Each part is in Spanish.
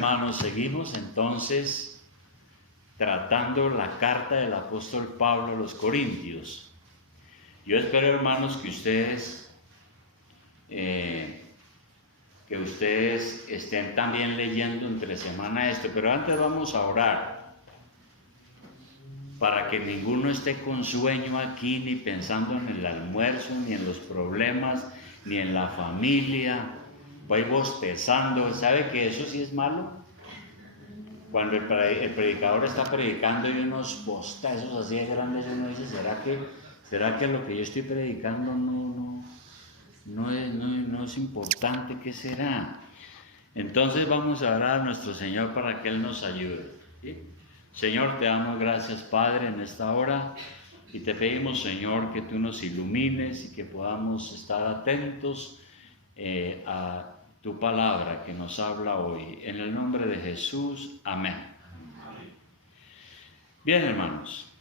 hermanos, seguimos entonces tratando la carta del apóstol Pablo a los Corintios. Yo espero, hermanos, que ustedes estén también leyendo entre semana esto, pero antes vamos a orar para que ninguno esté con sueño aquí, ni pensando en el almuerzo, ni en los problemas, ni en la familia. Voy bostezando. ¿Sabe que eso sí es malo? Cuando el predicador está predicando y unos bostezos así de grandes, uno dice, ¿será que lo que yo estoy predicando no es importante? ¿Qué será? Entonces vamos a orar a nuestro Señor para que Él nos ayude, ¿sí? Señor, te damos gracias, Padre, en esta hora, y te pedimos, Señor, que tú nos ilumines y que podamos estar atentos a tu palabra que nos habla hoy. En el nombre de Jesús, amén. Bien, hermanos,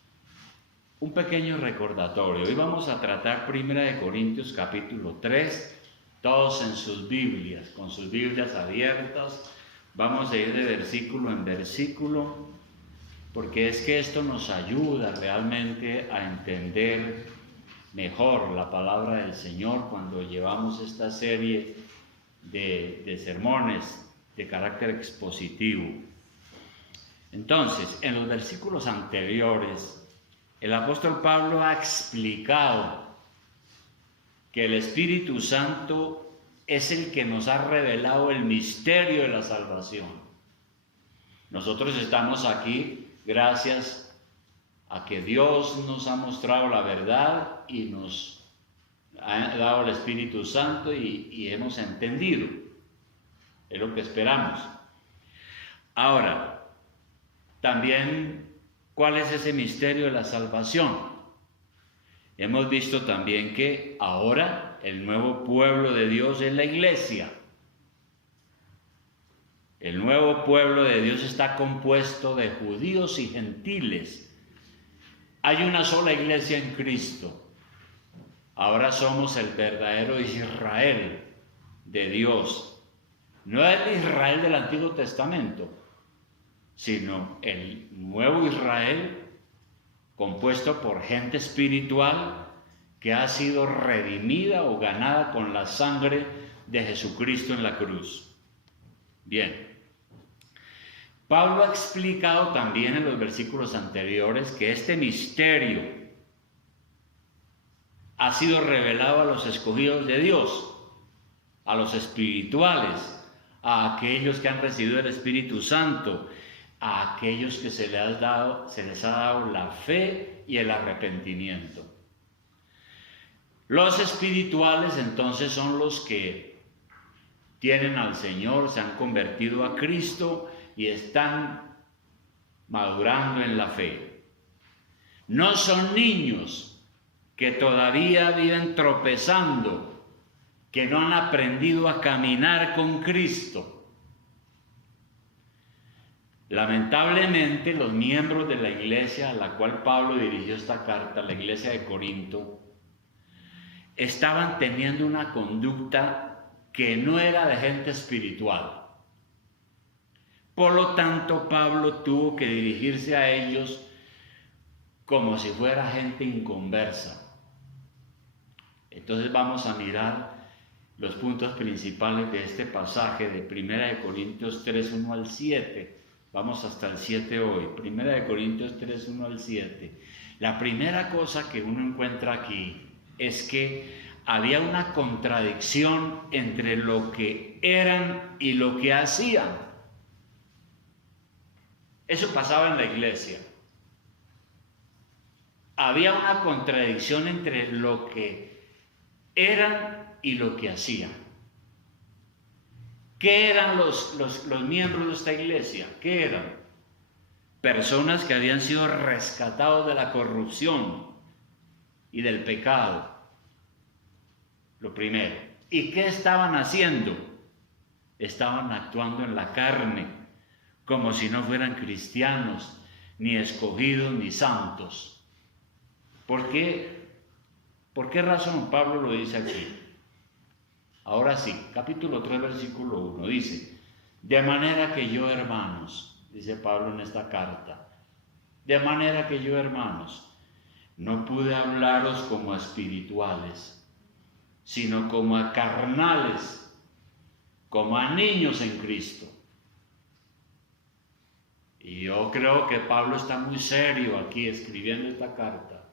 un pequeño recordatorio. Hoy vamos a tratar 1 Corintios capítulo 3, todos en sus Biblias, con sus Biblias abiertas. Vamos a ir de versículo en versículo, porque es que esto nos ayuda realmente a entender mejor la palabra del Señor cuando llevamos esta serie de sermones de carácter expositivo. Entonces, en los versículos anteriores, el apóstol Pablo ha explicado que el Espíritu Santo es el que nos ha revelado el misterio de la salvación. Nosotros estamos aquí gracias a que Dios nos ha mostrado la verdad y nos ha dado el Espíritu Santo y hemos entendido. Es lo que esperamos. Ahora, también, ¿cuál es ese misterio de la salvación? Hemos visto también que ahora el nuevo pueblo de Dios es la iglesia. El nuevo pueblo de Dios está compuesto de judíos y gentiles. Hay una sola iglesia en Cristo. Ahora somos el verdadero Israel de Dios. No el Israel del Antiguo Testamento, sino el nuevo Israel compuesto por gente espiritual que ha sido redimida o ganada con la sangre de Jesucristo en la cruz. Bien. Pablo ha explicado también en los versículos anteriores que este misterio ha sido revelado a los escogidos de Dios, a los espirituales, a aquellos que han recibido el Espíritu Santo, a aquellos que se les ha dado la fe y el arrepentimiento. Los espirituales entonces son los que tienen al Señor, se han convertido a Cristo y están madurando en la fe. No son niños que todavía viven tropezando, que no han aprendido a caminar con Cristo. Lamentablemente, los miembros de la iglesia a la cual Pablo dirigió esta carta, la iglesia de Corinto, estaban teniendo una conducta que no era de gente espiritual. Por lo tanto, Pablo tuvo que dirigirse a ellos como si fuera gente inconversa. Entonces vamos a mirar los puntos principales de este pasaje de 1 Corintios 3, 1 al 7. Vamos hasta el 7 hoy. 1 Corintios 3, 1 al 7. La primera cosa que uno encuentra aquí es que había una contradicción entre lo que eran y lo que hacían. Eso pasaba en la iglesia. Había una contradicción entre lo que eran y lo que hacían. ¿Qué eran los miembros de esta iglesia? ¿Qué eran? Personas que habían sido rescatados de la corrupción y del pecado. Lo primero. ¿Y qué estaban haciendo? Estaban actuando en la carne, como si no fueran cristianos, ni escogidos, ni santos. ¿Por qué? ¿Por qué razón Pablo lo dice aquí? Ahora sí, capítulo 3, versículo 1, dice: De manera que yo, hermanos, dice Pablo en esta carta, de manera que yo, hermanos, no pude hablaros como a espirituales, sino como a carnales, como a niños en Cristo. Y yo creo que Pablo está muy serio aquí escribiendo esta carta,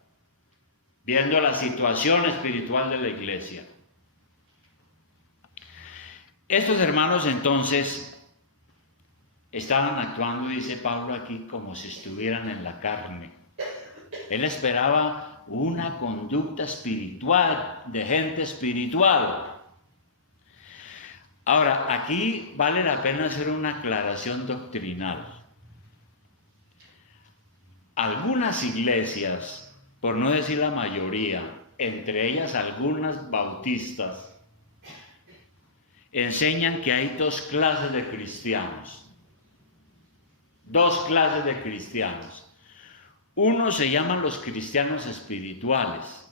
viendo la situación espiritual de la iglesia. Estos hermanos entonces estaban actuando, dice Pablo aquí, como si estuvieran en la carne. Él esperaba una conducta espiritual, de gente espiritual. Ahora, aquí vale la pena hacer una aclaración doctrinal. Algunas iglesias, por no decir la mayoría, entre ellas algunas bautistas, enseñan que hay dos clases de cristianos. Dos clases de cristianos. Unos se llaman los cristianos espirituales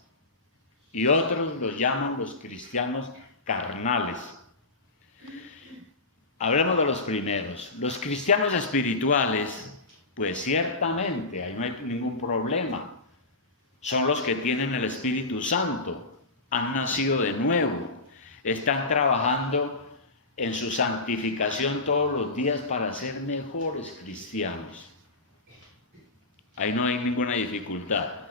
y otros los llaman los cristianos carnales. Hablemos de los primeros. Los cristianos espirituales, pues ciertamente, ahí no hay ningún problema. Son los que tienen el Espíritu Santo, han nacido de nuevo, están trabajando en su santificación todos los días para ser mejores cristianos. Ahí no hay ninguna dificultad.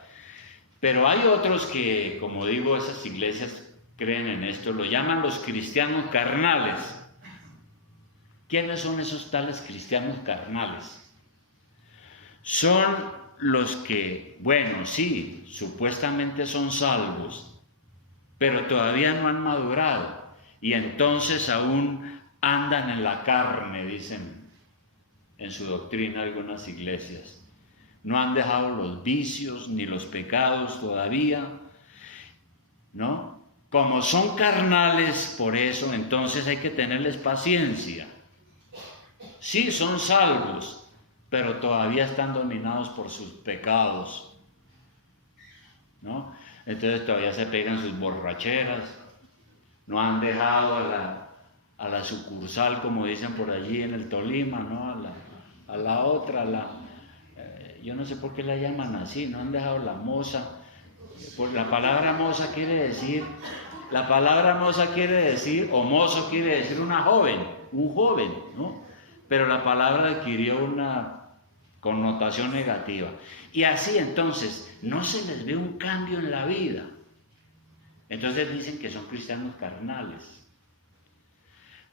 Pero hay otros que, como digo, esas iglesias creen en esto, lo llaman los cristianos carnales. ¿Quiénes son esos tales cristianos carnales? Son los que, bueno, sí, supuestamente son salvos, pero todavía no han madurado. Y entonces aún andan en la carne, dicen en su doctrina algunas iglesias. No han dejado los vicios ni los pecados todavía, ¿no? Como son carnales, por eso entonces hay que tenerles paciencia. Sí, son salvos, pero todavía están dominados por sus pecados, ¿no? Entonces todavía se pegan sus borracheras. No han dejado a la sucursal, como dicen por allí en el Tolima, ¿no? A la otra, yo no sé por qué la llaman así, no han dejado la moza. La palabra moza quiere decir, o mozo quiere decir una joven, un joven, ¿no? Pero la palabra adquirió una connotación negativa. Y así entonces, no se les ve un cambio en la vida. Entonces dicen que son cristianos carnales,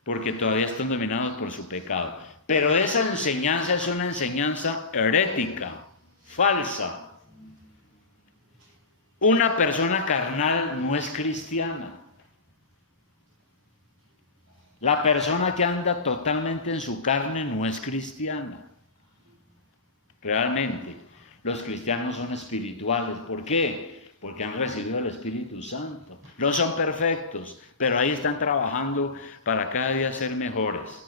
porque todavía están dominados por su pecado. Pero esa enseñanza es una enseñanza herética, falsa. Una persona carnal no es cristiana. La persona que anda totalmente en su carne no es cristiana. Realmente, los cristianos son espirituales. ¿Por qué? Porque han recibido el Espíritu Santo. No son perfectos, pero ahí están trabajando para cada día ser mejores.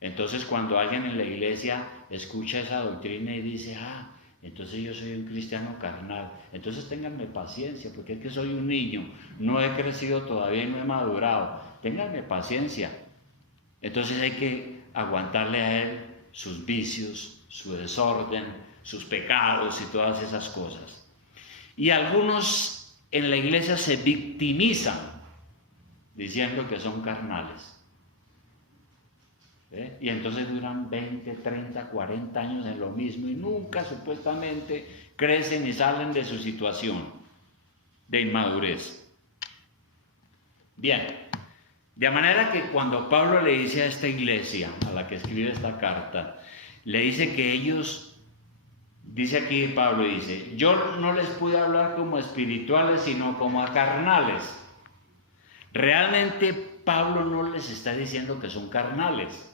Entonces, cuando alguien en la iglesia escucha esa doctrina y dice, entonces yo soy un cristiano carnal, entonces ténganme paciencia, porque es que soy un niño, no he crecido todavía y no he madurado. Ténganme paciencia. Entonces hay que aguantarle a él sus vicios, su desorden, sus pecados y todas esas cosas. Y algunos en la iglesia se victimizan diciendo que son carnales. Y entonces duran 20, 30, 40 años en lo mismo y nunca supuestamente crecen y salen de su situación de inmadurez. Bien, de manera que cuando Pablo le dice a esta iglesia a la que escribe esta carta, le dice que ellos... Dice aquí Pablo, dice, yo no les pude hablar como espirituales, sino como a carnales. Realmente Pablo no les está diciendo que son carnales.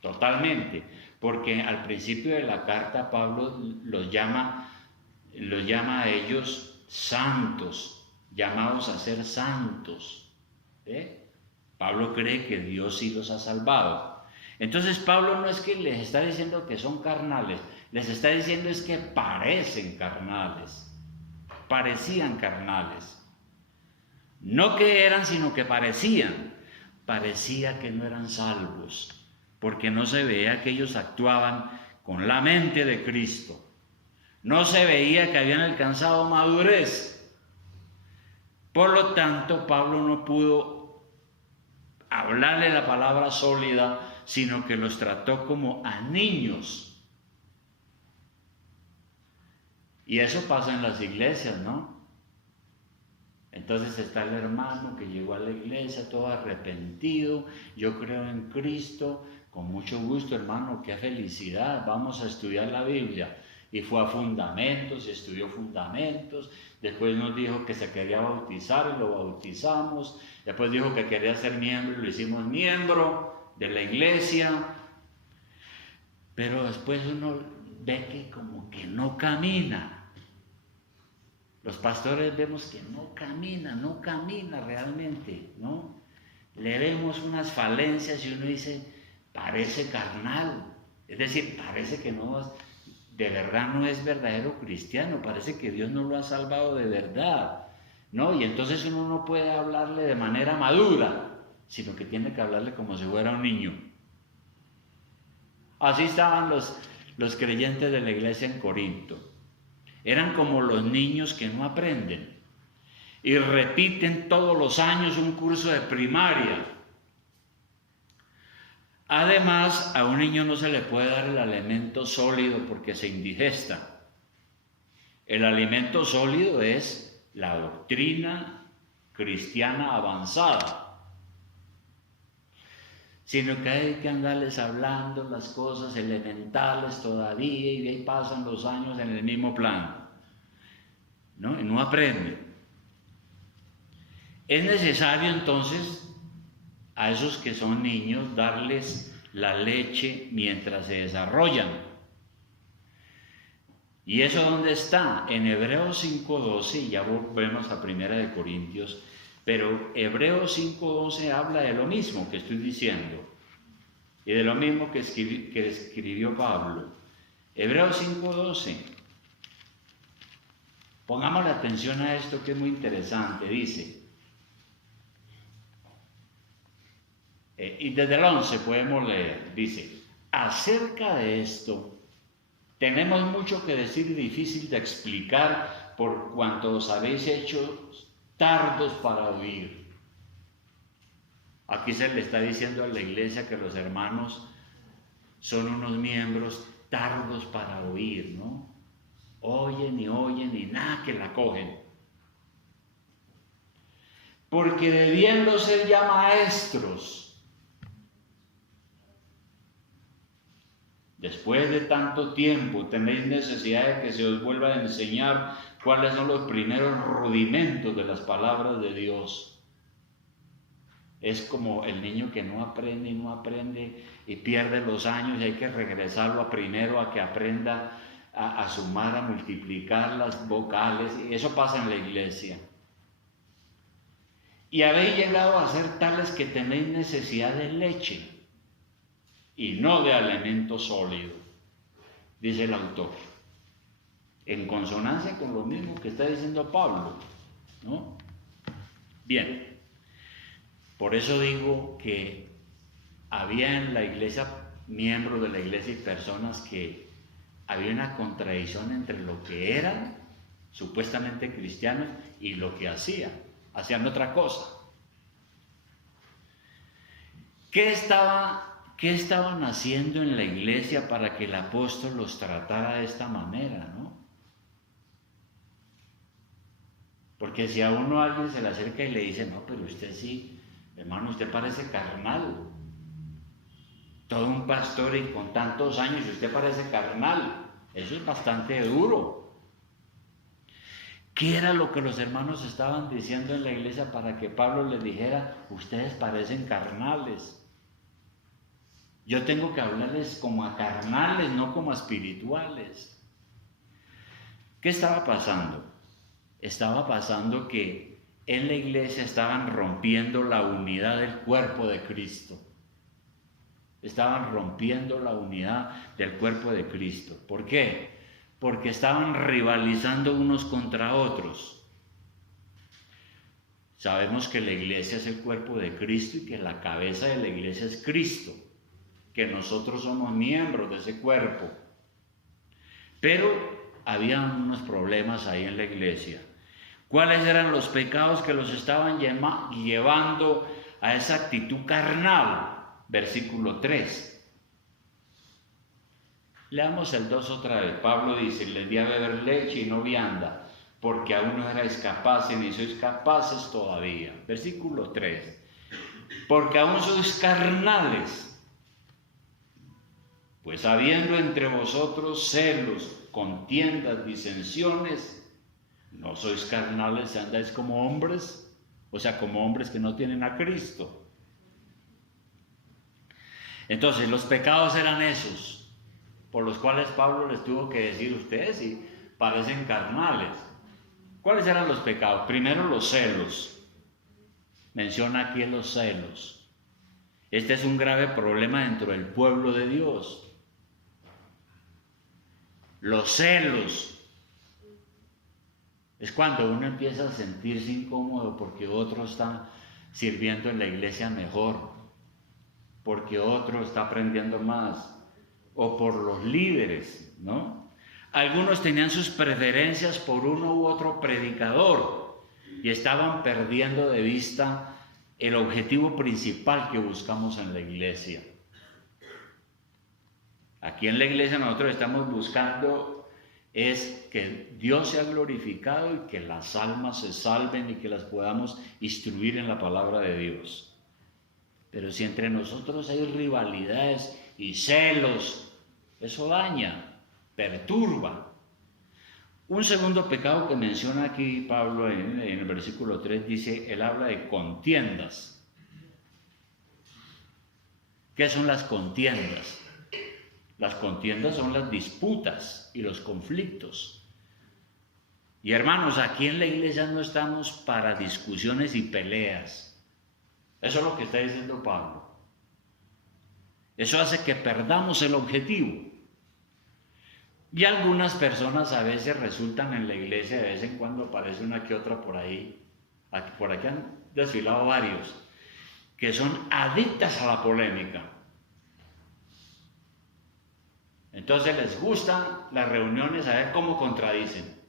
Totalmente. Porque al principio de la carta Pablo los llama a ellos santos, llamados a ser santos. Pablo cree que Dios sí los ha salvado. Entonces Pablo no es que les está diciendo que son carnales, les está diciendo es que parecen carnales, parecían carnales. No que eran, sino que parecían, parecía que no eran salvos, porque no se veía que ellos actuaban con la mente de Cristo. No se veía que habían alcanzado madurez. Por lo tanto, Pablo no pudo hablarle la palabra sólida, sino que los trató como a niños. Y eso pasa en las iglesias, ¿no? Entonces está el hermano que llegó a la iglesia todo arrepentido, yo creo en Cristo, con mucho gusto, hermano, qué felicidad, vamos a estudiar la Biblia. Y fue a fundamentos, y estudió fundamentos, después nos dijo que se quería bautizar y lo bautizamos, después dijo que quería ser miembro y lo hicimos miembro de la iglesia, pero después uno ve que como que no camina. Los pastores vemos que no camina realmente, ¿no? Le vemos unas falencias y uno dice, parece carnal, es decir, parece que no, de verdad no es verdadero cristiano, parece que Dios no lo ha salvado de verdad, ¿no? Y entonces uno no puede hablarle de manera madura, sino que tiene que hablarle como si fuera un niño. Así estaban los creyentes de la iglesia en Corinto. Eran como los niños que no aprenden y repiten todos los años un curso de primaria. Además, a un niño no se le puede dar el alimento sólido porque se indigesta. El alimento sólido es la doctrina cristiana avanzada. Sino que hay que andarles hablando las cosas elementales todavía y de ahí pasan los años en el mismo plano, ¿no? Y no aprenden. Es necesario entonces a esos que son niños darles la leche mientras se desarrollan. ¿Y eso dónde está? En Hebreos 5:12, ya volvemos a 1 Corintios, pero Hebreos 5:12 habla de lo mismo que estoy diciendo y de lo mismo que escribió Pablo. Hebreos 5:12. Pongamos la atención a esto que es muy interesante. Dice, y desde el 11 podemos leer, dice, acerca de esto tenemos mucho que decir y difícil de explicar por cuanto os habéis hecho tardos para oír. Aquí se le está diciendo a la iglesia que los hermanos son unos miembros tardos para oír, ¿no? Oyen y nada que la cogen. Porque debiendo ser ya maestros, después de tanto tiempo tenéis necesidad de que se os vuelva a enseñar cuáles son los primeros rudimentos de las palabras de Dios. Es como el niño que no aprende y pierde los años y hay que regresarlo primero a que aprenda a sumar, a multiplicar las vocales. Y eso pasa en la iglesia. Y habéis llegado a ser tales que tenéis necesidad de leche y no de alimento sólido, dice el autor, en consonancia con lo mismo que está diciendo Pablo, ¿no? Bien. Por eso digo que había en la iglesia, miembros de la iglesia y personas que había una contradicción entre lo que eran supuestamente cristianos y lo que hacían otra cosa. ¿Qué estaban haciendo en la iglesia para que el apóstol los tratara de esta manera, no? Porque si a uno alguien se le acerca y le dice, no, pero usted sí, hermano, usted parece carnal. Todo un pastor y con tantos años y usted parece carnal. Eso es bastante duro. ¿Qué era lo que los hermanos estaban diciendo en la iglesia para que Pablo les dijera, ustedes parecen carnales? Yo tengo que hablarles como a carnales, no como a espirituales. ¿Qué estaba pasando? Estaba pasando que en la iglesia estaban rompiendo la unidad del cuerpo de Cristo. Estaban rompiendo la unidad del cuerpo de Cristo. ¿Por qué? Porque estaban rivalizando unos contra otros. Sabemos que la iglesia es el cuerpo de Cristo y que la cabeza de la iglesia es Cristo, que nosotros somos miembros de ese cuerpo. Pero había unos problemas ahí en la iglesia. ¿Cuáles eran los pecados que los estaban llevando a esa actitud carnal? Versículo 3. Leamos el 2 otra vez. Pablo dice: les di a beber leche y no vianda, porque aún no erais capaces ni sois capaces todavía. Versículo 3. Porque aún sois carnales, pues habiendo entre vosotros celos, contiendas, disensiones, ¿no sois carnales, andáis como hombres? O sea, como hombres que no tienen a Cristo. Entonces, los pecados eran esos, por los cuales Pablo les tuvo que decir: ustedes sí parecen carnales. ¿Cuáles eran los pecados? Primero, los celos. Menciona aquí los celos. Este es un grave problema dentro del pueblo de Dios. Los celos es cuando uno empieza a sentirse incómodo porque otro está sirviendo en la iglesia mejor, porque otro está aprendiendo más, o por los líderes, ¿no? Algunos tenían sus preferencias por uno u otro predicador y estaban perdiendo de vista el objetivo principal que buscamos en la iglesia. Aquí en la iglesia nosotros estamos buscando es que Dios sea glorificado y que las almas se salven y que las podamos instruir en la palabra de Dios. Pero si entre nosotros hay rivalidades y celos, eso daña, perturba. Un segundo pecado que menciona aquí Pablo en el versículo 3 dice, él habla de contiendas. ¿Qué son las contiendas? Las contiendas son las disputas y los conflictos. Y hermanos, aquí en la iglesia no estamos para discusiones y peleas. Eso es lo que está diciendo Pablo. Eso hace que perdamos el objetivo. Y algunas personas a veces resultan en la iglesia, de vez en cuando aparece una que otra por ahí, por aquí han desfilado varios, que son adictas a la polémica. Entonces les gustan las reuniones a ver cómo contradicen,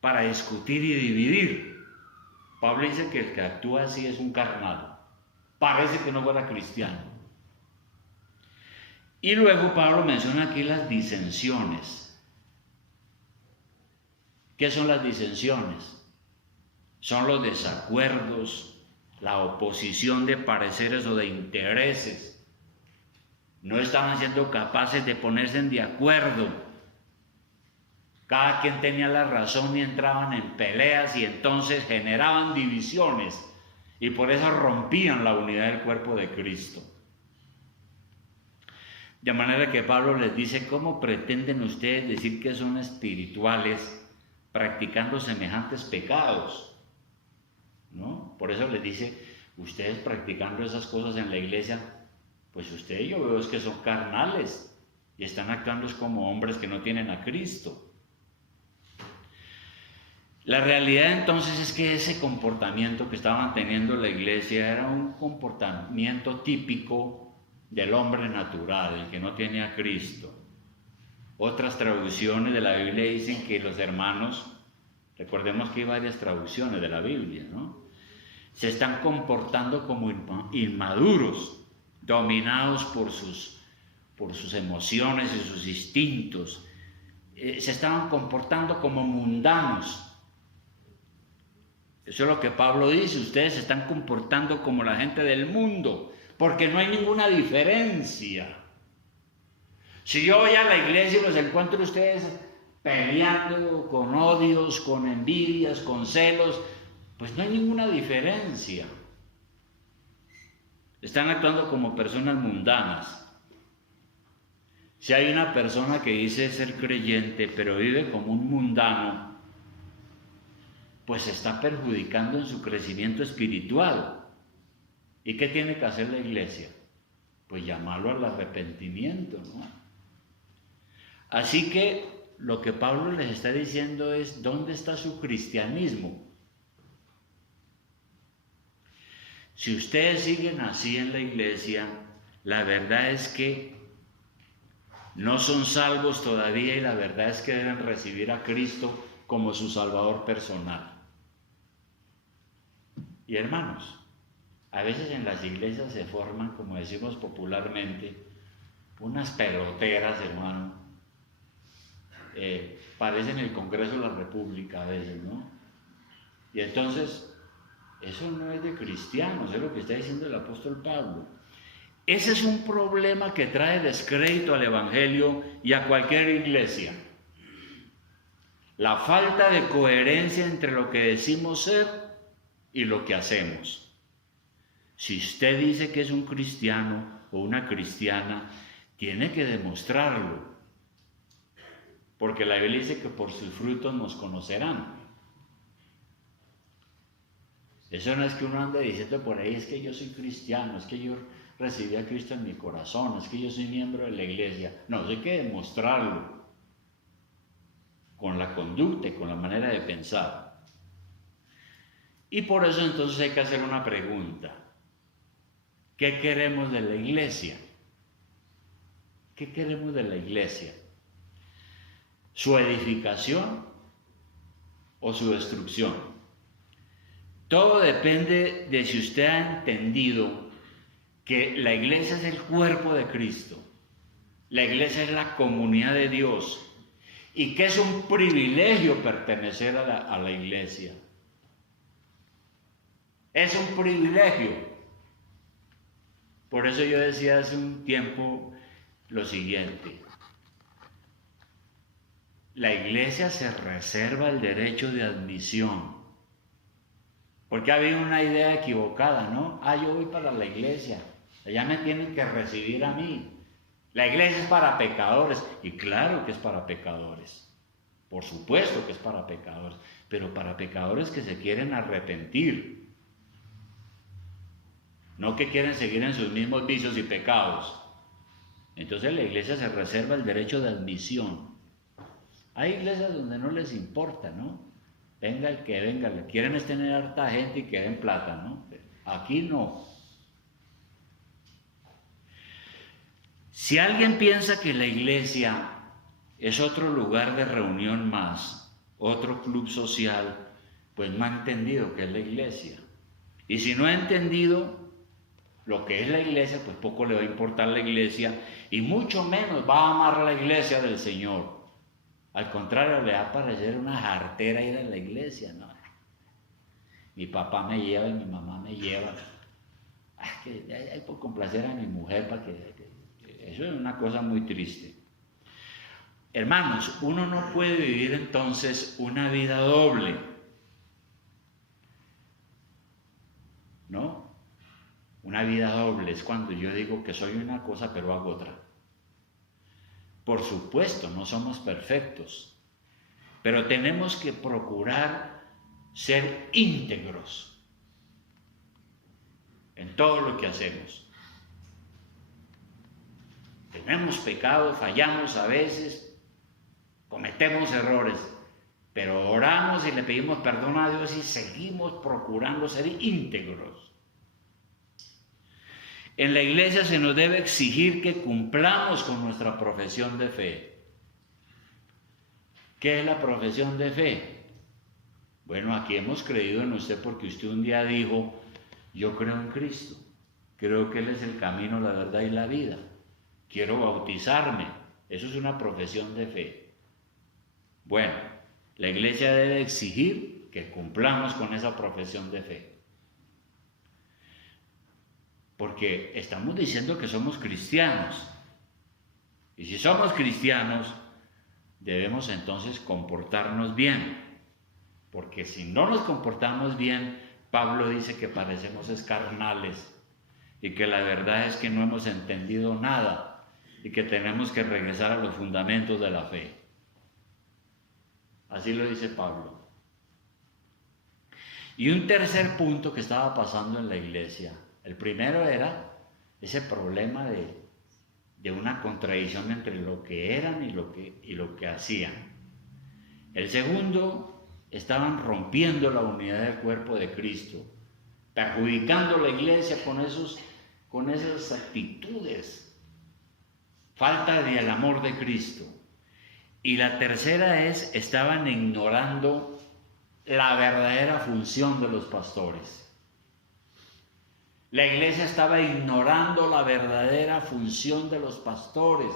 para discutir y dividir. Pablo dice que el que actúa así es un carnal, parece que no fuera cristiano. Y luego Pablo menciona aquí las disensiones. ¿Qué son las disensiones? Son los desacuerdos, la oposición de pareceres o de intereses. No estaban siendo capaces de ponerse de acuerdo. Cada quien tenía la razón y entraban en peleas y entonces generaban divisiones y por eso rompían la unidad del cuerpo de Cristo. De manera que Pablo les dice, ¿cómo pretenden ustedes decir que son espirituales practicando semejantes pecados? ¿No? Por eso les dice, ustedes practicando esas cosas en la iglesia, pues ustedes yo veo es que son carnales y están actuando como hombres que no tienen a Cristo. La realidad entonces es que ese comportamiento que estaban teniendo la iglesia era un comportamiento típico del hombre natural, el que no tiene a Cristo. Otras traducciones de la Biblia dicen que los hermanos, recordemos que hay varias traducciones de la Biblia, ¿no? Se están comportando como inmaduros, dominados por sus emociones y sus instintos. Se estaban comportando como mundanos. Eso es lo que Pablo dice, ustedes se están comportando como la gente del mundo, porque no hay ninguna diferencia. Si yo voy a la iglesia y los encuentro a ustedes peleando con odios, con envidias, con celos, pues no hay ninguna diferencia. Están actuando como personas mundanas. Si hay una persona que dice ser creyente, pero vive como un mundano, pues se está perjudicando en su crecimiento espiritual. ¿Y qué tiene que hacer la iglesia? Pues llamarlo al arrepentimiento, ¿no? Así que lo que Pablo les está diciendo es, ¿dónde está su cristianismo? Si ustedes siguen así en la iglesia, la verdad es que no son salvos todavía y la verdad es que deben recibir a Cristo como su Salvador personal. Y hermanos, a veces en las iglesias se forman, como decimos popularmente, unas peloteras, hermano. Parecen el Congreso de la República a veces, ¿no? Y entonces, eso no es de cristianos, es lo que está diciendo el apóstol Pablo. Ese es un problema que trae descrédito al Evangelio y a cualquier iglesia. La falta de coherencia entre lo que decimos ser y lo que hacemos. Si usted dice que es un cristiano o una cristiana, tiene que demostrarlo. Porque la Biblia dice que por sus frutos nos conocerán. Eso no es que uno ande diciendo por ahí, es que yo soy cristiano, es que yo recibí a Cristo en mi corazón, es que yo soy miembro de la iglesia. No, hay que demostrarlo con la conducta y con la manera de pensar. Y por eso entonces hay que hacer una pregunta. ¿Qué queremos de la iglesia? ¿Qué queremos de la iglesia? ¿Su edificación o su destrucción? Todo depende de si usted ha entendido que la iglesia es el cuerpo de Cristo, la iglesia es la comunidad de Dios y que es un privilegio pertenecer a la iglesia. Es un privilegio. Por eso yo decía hace un tiempo lo siguiente: la iglesia se reserva el derecho de admisión. Porque ha habido una idea equivocada, ¿no? Yo voy para la iglesia, allá me tienen que recibir a mí. La iglesia es para pecadores, y claro que es para pecadores. Por supuesto que es para pecadores, pero para pecadores que se quieren arrepentir. No que quieren seguir en sus mismos vicios y pecados. Entonces la iglesia se reserva el derecho de admisión. Hay iglesias donde no les importa, ¿no? Venga el que venga, le quieren es tener harta gente y que den plata, ¿no? Aquí no. Si alguien piensa que la iglesia es otro lugar de reunión más, otro club social, pues no ha entendido qué es la iglesia. Y si no ha entendido lo que es la iglesia, pues poco le va a importar la iglesia y mucho menos va a amar la iglesia del Señor. Al contrario, le va a parecer una jartera ir a la iglesia, ¿no? Mi papá me lleva y mi mamá me lleva. Hay por complacer a mi mujer para que eso es una cosa muy triste. Hermanos, uno no puede vivir entonces una vida doble, ¿no? Una vida doble es cuando yo digo que soy una cosa pero hago otra. Por supuesto, no somos perfectos, pero tenemos que procurar ser íntegros en todo lo que hacemos. Tenemos pecado, fallamos a veces, cometemos errores, pero oramos y le pedimos perdón a Dios y seguimos procurando ser íntegros. En la iglesia se nos debe exigir que cumplamos con nuestra profesión de fe. ¿Qué es la profesión de fe? Bueno, aquí hemos creído en usted porque usted un día dijo: yo creo en Cristo, creo que Él es el camino, la verdad y la vida. Quiero bautizarme. Eso es una profesión de fe. Bueno, la iglesia debe exigir que cumplamos con esa profesión de fe. Porque estamos diciendo que somos cristianos. Y si somos cristianos, debemos entonces comportarnos bien. Porque si no nos comportamos bien, Pablo dice que parecemos carnales y que la verdad es que no hemos entendido nada y que tenemos que regresar a los fundamentos de la fe. Así lo dice Pablo. Y un tercer punto que estaba pasando en la iglesia. El primero era ese problema de una contradicción entre lo que eran y lo que hacían. El segundo, estaban rompiendo la unidad del cuerpo de Cristo. perjudicando la iglesia con esas actitudes, falta del amor de Cristo. Y la tercera es, estaban ignorando la verdadera función de los pastores. La iglesia estaba ignorando la verdadera función de los pastores.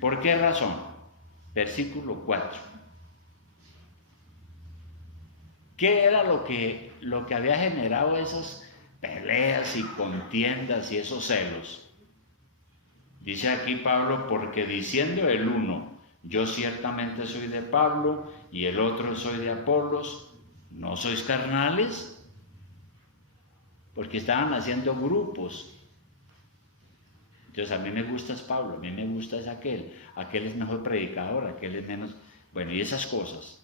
¿Por qué razón? Versículo 4. ¿Qué era lo que había generado esas peleas y contiendas y esos celos? Dice aquí Pablo, porque diciendo el uno, yo ciertamente soy de Pablo, y el otro soy de Apolos, ¿no sois carnales? Porque estaban haciendo grupos. Entonces a mí me gusta es Pablo, a mí me gusta es aquel es mejor predicador, aquel es menos, bueno, y esas cosas.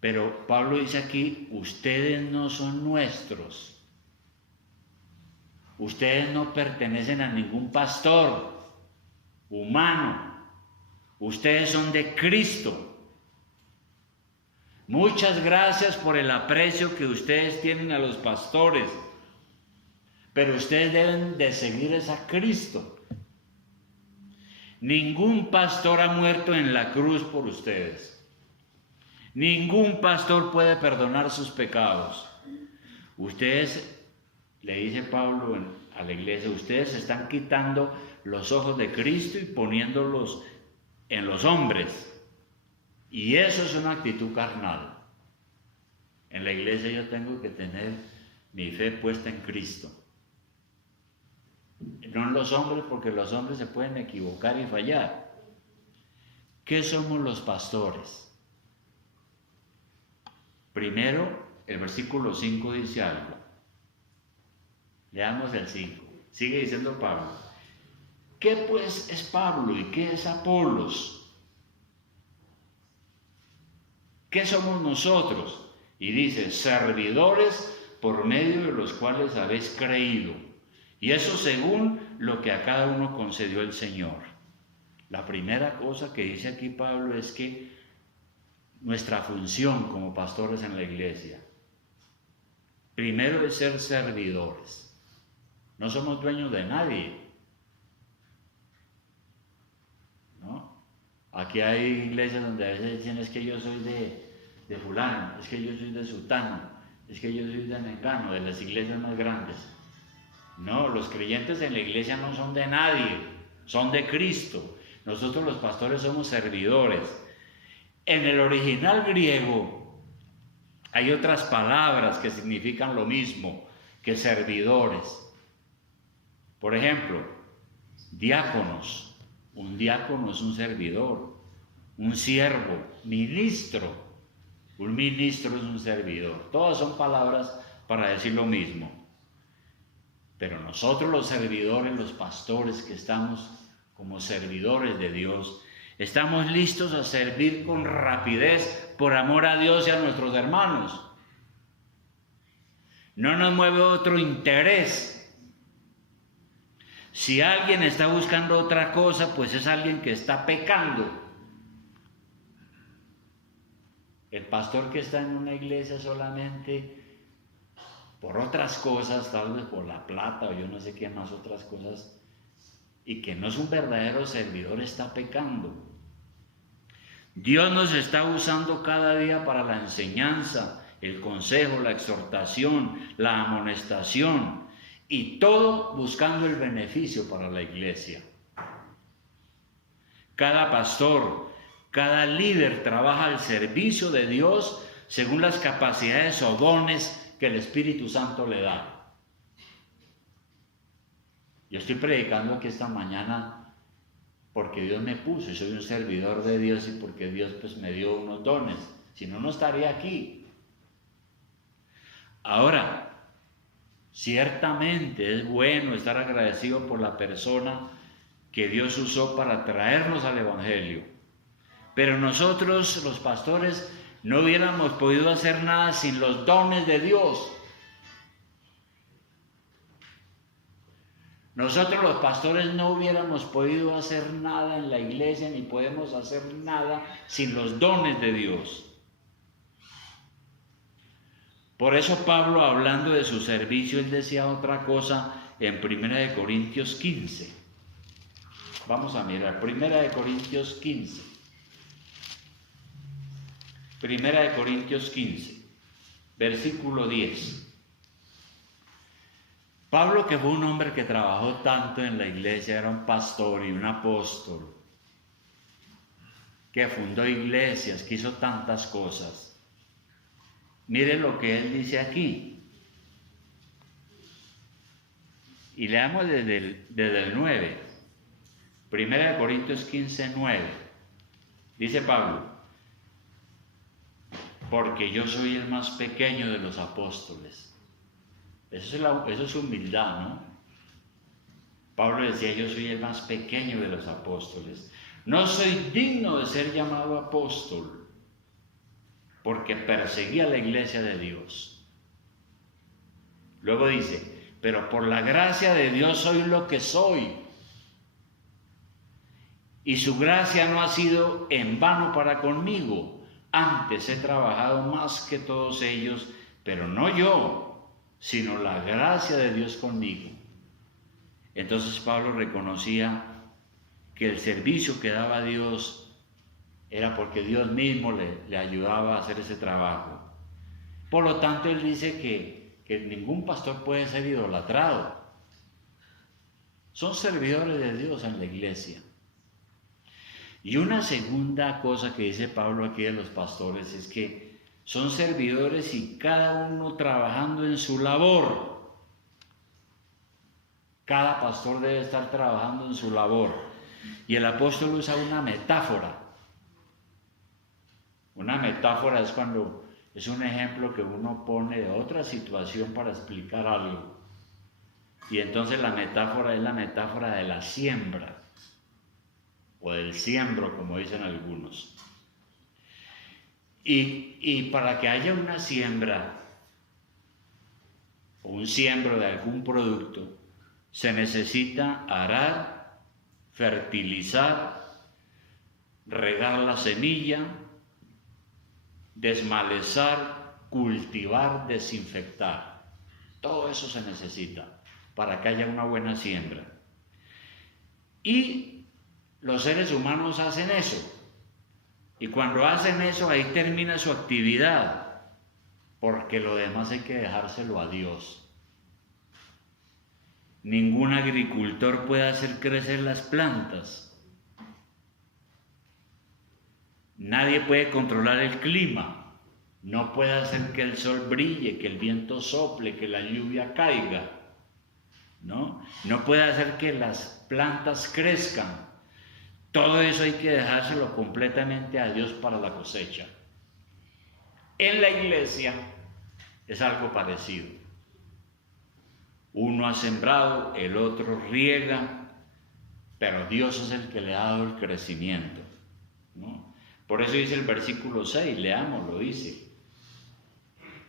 Pero Pablo dice aquí, ustedes no son nuestros. Ustedes no pertenecen a ningún pastor humano. Ustedes son de Cristo. Muchas gracias por el aprecio que ustedes tienen a los pastores. Pero ustedes deben de seguir a Cristo. Ningún pastor ha muerto en la cruz por ustedes. Ningún pastor puede perdonar sus pecados. Ustedes, le dice Pablo a la iglesia, ustedes están quitando los ojos de Cristo y poniéndolos en los hombres. Y eso es una actitud carnal. En la iglesia yo tengo que tener mi fe puesta en Cristo. No en los hombres, porque los hombres se pueden equivocar y fallar. ¿Qué somos los pastores? Primero, el versículo 5 dice algo. Leamos el 5. Sigue diciendo Pablo. ¿Qué pues es Pablo y qué es Apolos? ¿Qué somos nosotros? Y dice, servidores por medio de los cuales habéis creído. Y eso según lo que a cada uno concedió el Señor. La primera cosa que dice aquí Pablo es que nuestra función como pastores en la iglesia, primero es ser servidores. No somos dueños de nadie, ¿no? Aquí hay iglesias donde a veces dicen, es que yo soy de fulano, es que yo soy de sutano, es que yo soy de mengano, de las iglesias más grandes. No, los creyentes en la iglesia no son de nadie, son de Cristo. Nosotros los pastores somos servidores. En el original griego hay otras palabras que significan lo mismo que servidores. Por ejemplo, diáconos. Un diácono es un servidor. Un siervo, ministro. Un ministro es un servidor. Todas son palabras para decir lo mismo. Pero nosotros los servidores, los pastores que estamos como servidores de Dios, estamos listos a servir con rapidez por amor a Dios y a nuestros hermanos. No nos mueve otro interés. Si alguien está buscando otra cosa, pues es alguien que está pecando. El pastor que está en una iglesia solamente por otras cosas, tal vez por la plata o yo no sé qué más otras cosas, y que no es un verdadero servidor, está pecando. Dios nos está usando cada día para la enseñanza, el consejo, la exhortación, la amonestación, y todo buscando el beneficio para la iglesia. Cada pastor, cada líder trabaja al servicio de Dios según las capacidades o dones que el Espíritu Santo le da. Yo estoy predicando aquí esta mañana porque Dios me puso y soy un servidor de Dios y porque Dios pues me dio unos dones. Si no, no estaría aquí. Ahora, ciertamente es bueno estar agradecido por la persona que Dios usó para traernos al Evangelio. Pero nosotros, los pastores, no hubiéramos podido hacer nada sin los dones de Dios. Nosotros los pastores no hubiéramos podido hacer nada en la iglesia, ni podemos hacer nada sin los dones de Dios. Por eso Pablo, hablando de su servicio, él decía otra cosa en 1 Corintios 15. Vamos a mirar, 1 Corintios 15. 1 Corintios 15, versículo 10. Pablo, que fue un hombre que trabajó tanto en la iglesia, era un pastor y un apóstol, que fundó iglesias, que hizo tantas cosas. Mire lo que él dice aquí. Y leamos desde el 9. 1 Corintios 15, 9. Dice Pablo: porque yo soy el más pequeño de los apóstoles. Eso es humildad, ¿no? Pablo decía: yo soy el más pequeño de los apóstoles. No soy digno de ser llamado apóstol, porque perseguía la iglesia de Dios. Luego dice: pero por la gracia de Dios soy lo que soy. Y su gracia no ha sido en vano para conmigo. Antes he trabajado más que todos ellos, pero no yo, sino la gracia de Dios conmigo. Entonces Pablo reconocía que el servicio que daba a Dios era porque Dios mismo le ayudaba a hacer ese trabajo. Por lo tanto, él dice que ningún pastor puede ser idolatrado. Son servidores de Dios en la iglesia. Y una segunda cosa que dice Pablo aquí de los pastores es que son servidores y cada uno trabajando en su labor. Cada pastor debe estar trabajando en su labor. Y el apóstol usa una metáfora. Una metáfora es cuando es un ejemplo que uno pone de otra situación para explicar algo. Y entonces la metáfora es la metáfora de la siembra, o del siembro, como dicen algunos. Y para que haya una siembra o un siembro de algún producto, se necesita arar, fertilizar, regar la semilla, desmalezar, cultivar, desinfectar. Todo eso se necesita para que haya una buena siembra. Y los seres humanos hacen eso. Y cuando hacen eso, ahí termina su actividad, porque lo demás hay que dejárselo a Dios. Ningún agricultor puede hacer crecer las plantas. Nadie puede controlar el clima. No puede hacer que el sol brille, que el viento sople, que la lluvia caiga. No puede hacer que las plantas crezcan. Todo eso hay que dejárselo completamente a Dios para la cosecha. En la iglesia es algo parecido. Uno ha sembrado, el otro riega, pero Dios es el que le ha dado el crecimiento, ¿no? Por eso dice el versículo 6, leámoslo, dice.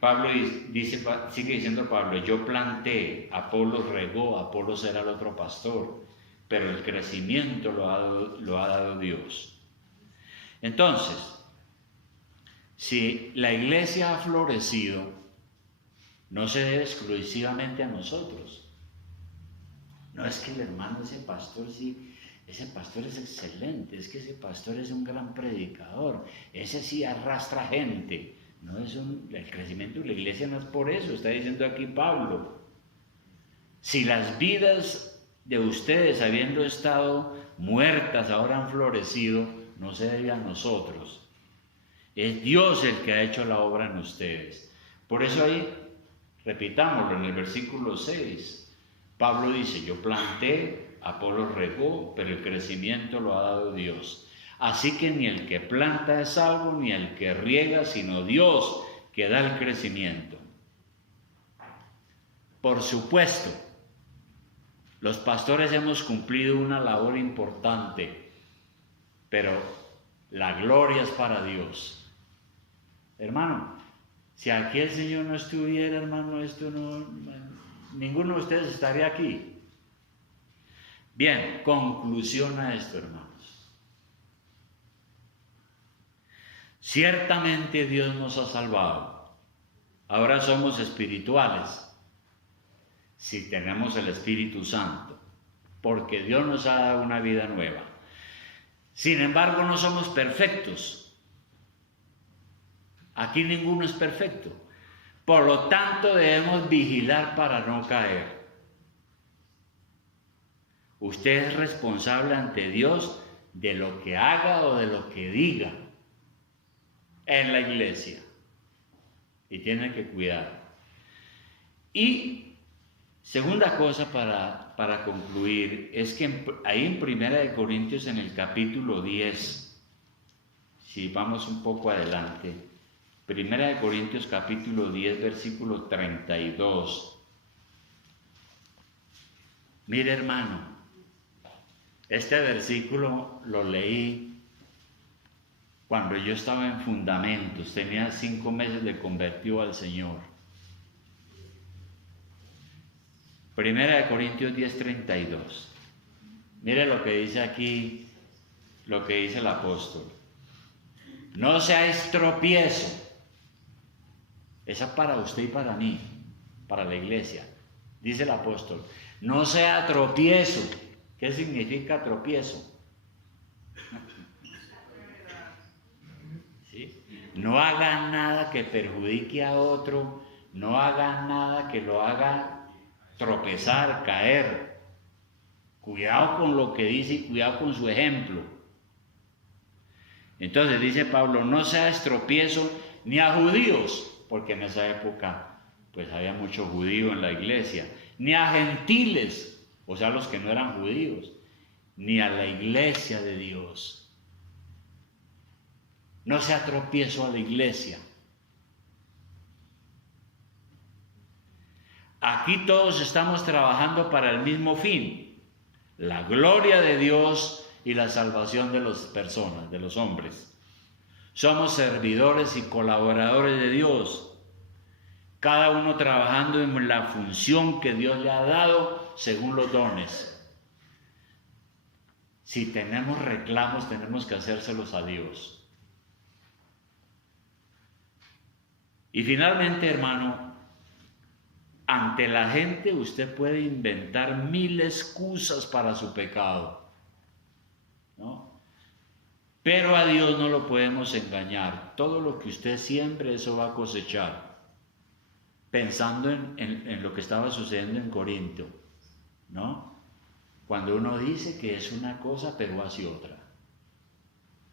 Pablo dice, sigue diciendo Pablo: yo planté, Apolos regó, Apolos era el otro pastor, pero el crecimiento lo ha dado Dios. Entonces, si la iglesia ha florecido, no se debe exclusivamente a nosotros. No es que el hermano, ese pastor sí, ese pastor es excelente, es que ese pastor es un gran predicador, ese sí arrastra gente. No es el crecimiento de la iglesia no es por eso, está diciendo aquí Pablo. Si las vidas de ustedes, habiendo estado muertas, ahora han florecido, no se debe a nosotros. Es Dios el que ha hecho la obra en ustedes. Por eso ahí, repitámoslo en el versículo 6, Pablo dice: yo planté, Apolos regó, pero el crecimiento lo ha dado Dios. Así que ni el que planta es salvo, ni el que riega, sino Dios que da el crecimiento. Por supuesto, los pastores hemos cumplido una labor importante, pero la gloria es para Dios. Hermano, si aquí el Señor no estuviera, hermano, ninguno de ustedes estaría aquí. Bien, conclusión a esto, hermanos. Ciertamente Dios nos ha salvado, Ahora somos espirituales si tenemos el Espíritu Santo, porque Dios nos ha dado una vida nueva. Sin embargo, no somos perfectos. Aquí ninguno es perfecto. Por lo tanto, debemos vigilar para no caer. Usted es responsable ante Dios de lo que haga o de lo que diga en la iglesia. Y tiene que cuidar. Y segunda cosa para concluir, es que ahí en 1 Corintios, en el capítulo 10, si vamos un poco adelante, 1 Corintios capítulo 10, versículo 32. Mire, hermano, este versículo lo leí cuando yo estaba en fundamentos, tenía 5 meses de convertido al Señor. 1 Corintios 10, 32. Mire lo que dice aquí, lo que dice el apóstol. No seáis tropiezo. Esa es para usted y para mí, para la iglesia. Dice el apóstol, no sea tropiezo. ¿Qué significa tropiezo? ¿Sí? No haga nada que perjudique a otro, no haga nada que lo haga tropezar, caer. Cuidado con lo que dice y cuidado con su ejemplo. Entonces dice Pablo, no seas tropiezo ni a judíos, porque en esa época pues había mucho judío en la iglesia, ni a gentiles, o sea, los que no eran judíos, ni a la iglesia de Dios. No sea tropiezo a la iglesia. Aquí todos estamos trabajando para el mismo fin, la gloria de Dios y la salvación de las personas, de los hombres. Somos servidores y colaboradores de Dios, cada uno trabajando en la función que Dios le ha dado según los dones. Si tenemos reclamos, tenemos que hacérselos a Dios. Y finalmente, hermano, ante la gente usted puede inventar 1000 excusas para su pecado, ¿no? Pero a Dios no lo podemos engañar. Todo lo que usted siembre, eso va a cosechar. Pensando en lo que estaba sucediendo en Corinto, ¿no? Cuando uno dice que es una cosa, pero hace otra.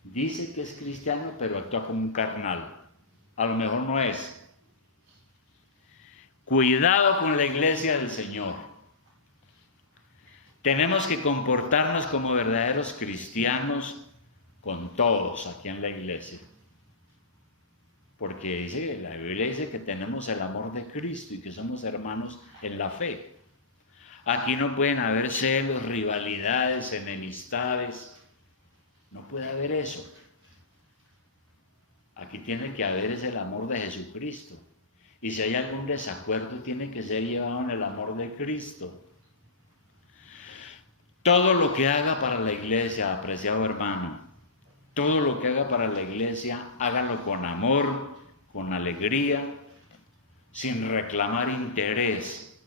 Dice que es cristiano, pero actúa como un carnal. A lo mejor no es. Cuidado con la iglesia del Señor. Tenemos que comportarnos como verdaderos cristianos con todos aquí en la iglesia. Porque la Biblia dice que tenemos el amor de Cristo y que somos hermanos en la fe. Aquí no pueden haber celos, rivalidades, enemistades. No puede haber eso. Aquí tiene que haber el amor de Jesucristo. Y si hay algún desacuerdo, tiene que ser llevado en el amor de Cristo. Todo lo que haga para la iglesia, apreciado hermano, todo lo que haga para la iglesia, hágalo con amor, con alegría, sin reclamar interés.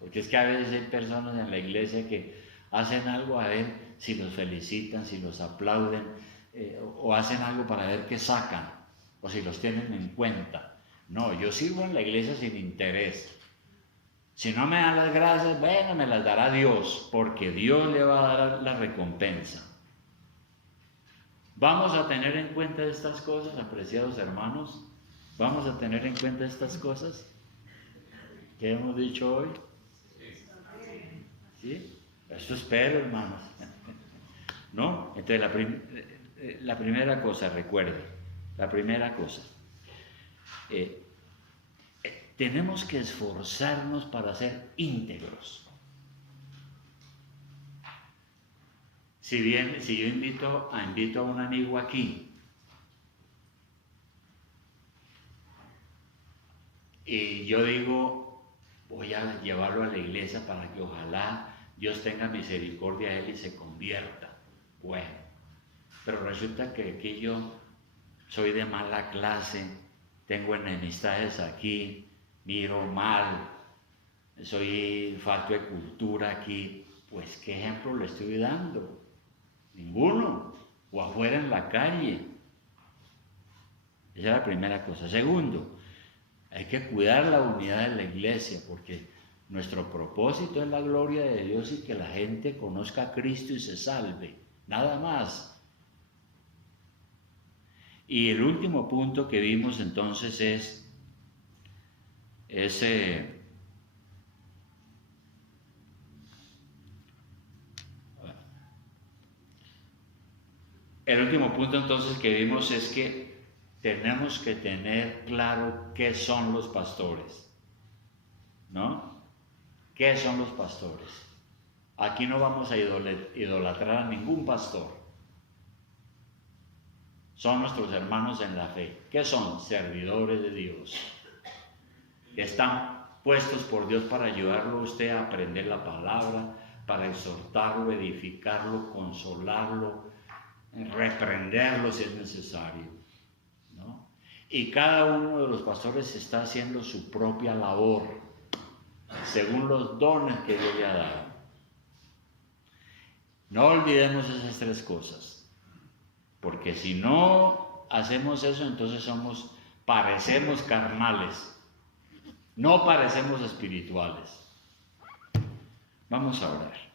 Porque es que a veces hay personas en la iglesia que hacen algo a ver si los felicitan, si los aplauden, o hacen algo para ver qué sacan, o si los tienen en cuenta. No, yo sirvo en la iglesia sin interés. Si no me dan las gracias, bueno, me las dará Dios, porque Dios le va a dar la recompensa. ¿Vamos a tener en cuenta estas cosas, apreciados hermanos? ¿Vamos a tener en cuenta estas cosas que hemos dicho hoy? ¿Sí? Eso espero, hermanos. ¿No? Entonces, la primera cosa, recuerde, la primera cosa. Tenemos que esforzarnos para ser íntegros. Si yo invito a un amigo aquí y yo digo, voy a llevarlo a la iglesia para que ojalá Dios tenga misericordia de él y se convierta. Bueno, pero resulta que aquí yo soy de mala clase, tengo enemistades aquí, miro mal, falto de cultura aquí, pues ¿qué ejemplo le estoy dando? Ninguno. O afuera en la calle. Esa es la primera cosa. Segundo, hay que cuidar la unidad de la iglesia, porque nuestro propósito es la gloria de Dios y que la gente conozca a Cristo y se salve. Nada más. Y el último punto que vimos entonces es el último punto entonces que vimos es que tenemos que tener claro qué son los pastores, ¿no? ¿Qué son los pastores? Aquí no vamos a idolatrar a ningún pastor. Son nuestros hermanos en la fe. ¿Qué son? Servidores de Dios. Están puestos por Dios para ayudarlo a usted a aprender la palabra, para exhortarlo, edificarlo, consolarlo, reprenderlo si es necesario, ¿no? Y cada uno de los pastores está haciendo su propia labor, según los dones que Dios le ha dado. No olvidemos esas tres cosas. Porque si no hacemos eso, entonces parecemos carnales, no parecemos espirituales. Vamos a orar.